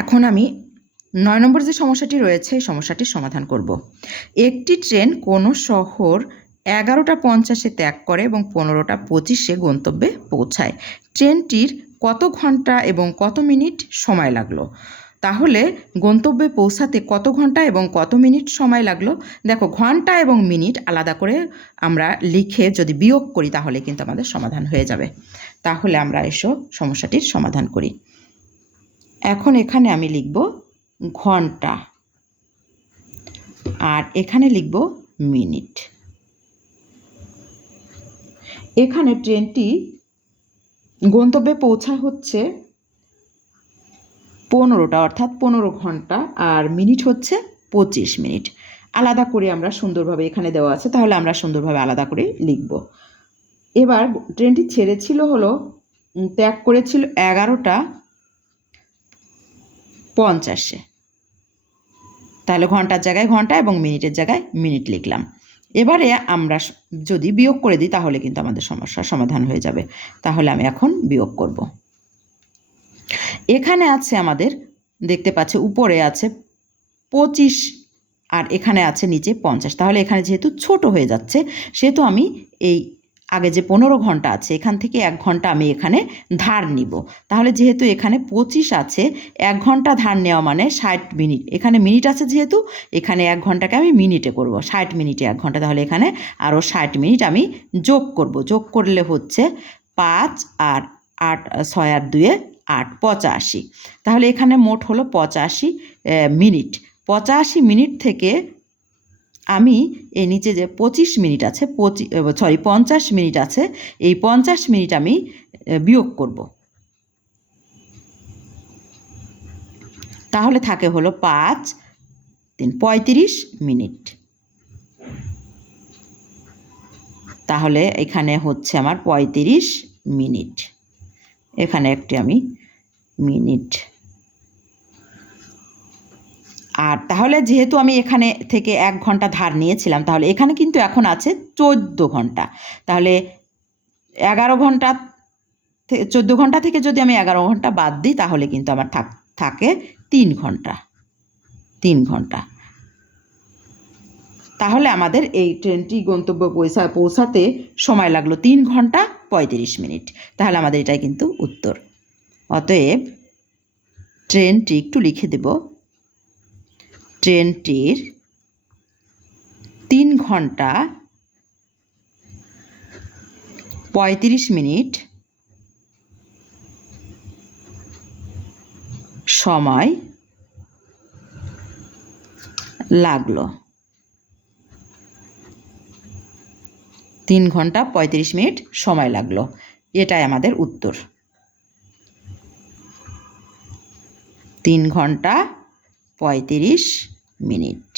এখন আমি নয় নম্বর যে সমস্যাটি রয়েছে, এই সমস্যাটির সমাধান করব। একটি ট্রেন কোনো শহর এগারোটা পঞ্চাশে ত্যাগ করে এবং পনেরোটা পঁচিশে গন্তব্যে পৌঁছায়। ট্রেনটির কত ঘণ্টা এবং কত মিনিট সময় লাগল? তাহলে গন্তব্যে পৌঁছাতে কত ঘণ্টা এবং কত মিনিট সময় লাগল? দেখো, ঘণ্টা এবং মিনিট আলাদা করে আমরা লিখে যদি বিয়োগ করি, তাহলে কিন্তু আমাদের সমাধান হয়ে যাবে। তাহলে আমরা এসো সমস্যাটির সমাধান করি। এখন এখানে আমি লিখব ঘণ্টা। আর এখানে লিখব মিনিট। এখানে ট্রেনটি গন্তব্যে পৌঁছা হচ্ছে পনেরোটা, অর্থাৎ পনেরো ঘণ্টা, আর মিনিট হচ্ছে পঁচিশ মিনিট। আলাদা করে আমরা সুন্দরভাবে এখানে দেওয়া আছে, তাহলে আমরা সুন্দরভাবে আলাদা করে লিখব। এবার ট্রেনটি ছেড়েছিল হলো ত্যাগ করেছিল এগারোটা পঞ্চাশে। তাহলে ঘণ্টার জায়গায় ঘণ্টা এবং মিনিটের জায়গায় মিনিট লিখলাম। এবারে আমরা যদি বিয়োগ করে দিই, তাহলে কিন্তু আমাদের সমস্যার সমাধান হয়ে যাবে। তাহলে আমি এখন বিয়োগ করব। এখানে আছে আমাদের, দেখতে পাচ্ছি উপরে আছে পঁচিশ আর এখানে আছে নিচে পঞ্চাশ। তাহলে এখানে যেহেতু ছোট হয়ে যাচ্ছে, সেহেতু আমি এই আগে যে পনেরো ঘণ্টা আছে, এখান থেকে এক ঘণ্টা আমি এখানে ধার নিব। তাহলে যেহেতু এখানে পঁচিশ আছে, এক ঘণ্টা ধার নেওয়া মানে ষাট মিনিট। এখানে মিনিট আছে যেহেতু, এখানে এক ঘন্টাকে আমি মিনিটে করব, ষাট মিনিটে এক ঘণ্টা। তাহলে এখানে আরও ষাট মিনিট আমি যোগ করব। যোগ করলে হচ্ছে পাঁচ আর আট, ছয় আর দুয়ে আট, পঁচাশি। তাহলে এখানে মোট হলো পঁচাশি মিনিট। পঁচাশি মিনিট থেকে আমি এই নিচে যে পঁচিশ মিনিট আছে, পঁচি সরি পঞ্চাশ মিনিট আছে, এই পঞ্চাশ মিনিট আমি বিয়োগ করব। তাহলে থাকে হলো পাঁচ তিন, পঁয়ত্রিশ মিনিট। তাহলে এখানে হচ্ছে আমার পঁয়ত্রিশ মিনিট। এখানে একটি আমি মিনিট আর তাহলে যেহেতু আমি এখানে থেকে এক ঘণ্টা ধার নিয়েছিলাম, তাহলে এখানে কিন্তু এখন আছে চোদ্দ ঘণ্টা। তাহলে এগারো ঘণ্টা চোদ্দ ঘণ্টা থেকে যদি আমি এগারো ঘণ্টা বাদ দিই, তাহলে কিন্তু আমার থাক, থাকে তিন ঘণ্টা। তিন ঘণ্টা। তাহলে আমাদের এই ট্রেনটি গন্তব্য পৌঁছা, পৌঁছাতে সময় লাগল তিন ঘণ্টা পঁয়ত্রিশ মিনিট। তাহলে আমাদের এটাই কিন্তু উত্তর। অতএব, ট্রেনটি একটু লিখে দেব। ট্রেনটির তিন ঘণ্টা পঁয়ত্রিশ মিনিট সময় লাগল। তিন ঘণ্টা পঁয়ত্রিশ মিনিট সময় লাগল। এটাই আমাদের উত্তর। তিন ঘণ্টা পঁয়ত্রিশ মিনিট।